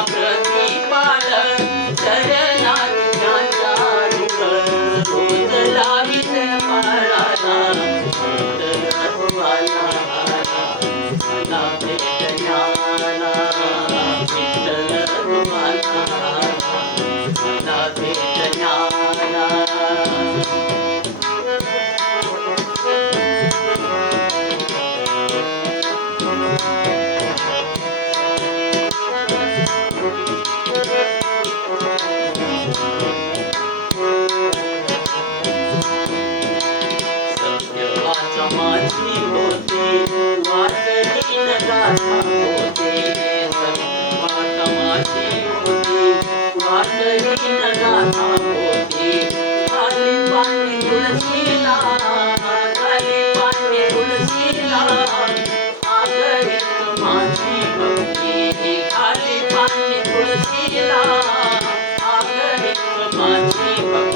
प्रतिपालन प्रतिपाळ सत्यवाचा माझी होते वाचली न गाथा होते सत्यवाचा माझी होते वाचली न गाथा होते खाली पाणी तुळशीला खाली पाणी तुळशीला आगळीत माझी भक्ती खाली पाणी तुळशीला आगळीत माझी भक्ती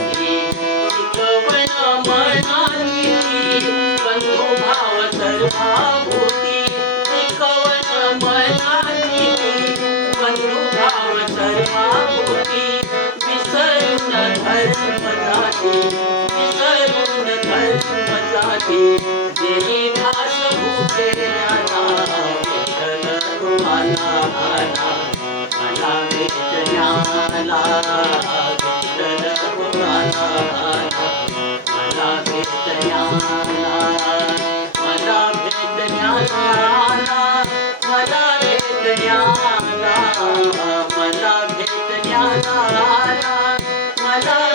विसरून धर्म जाती देही दास भूके विठ्ठल तुम्हाला आला मला वेदन्याला विठ्ठल मला भेटण्याला मला मला मला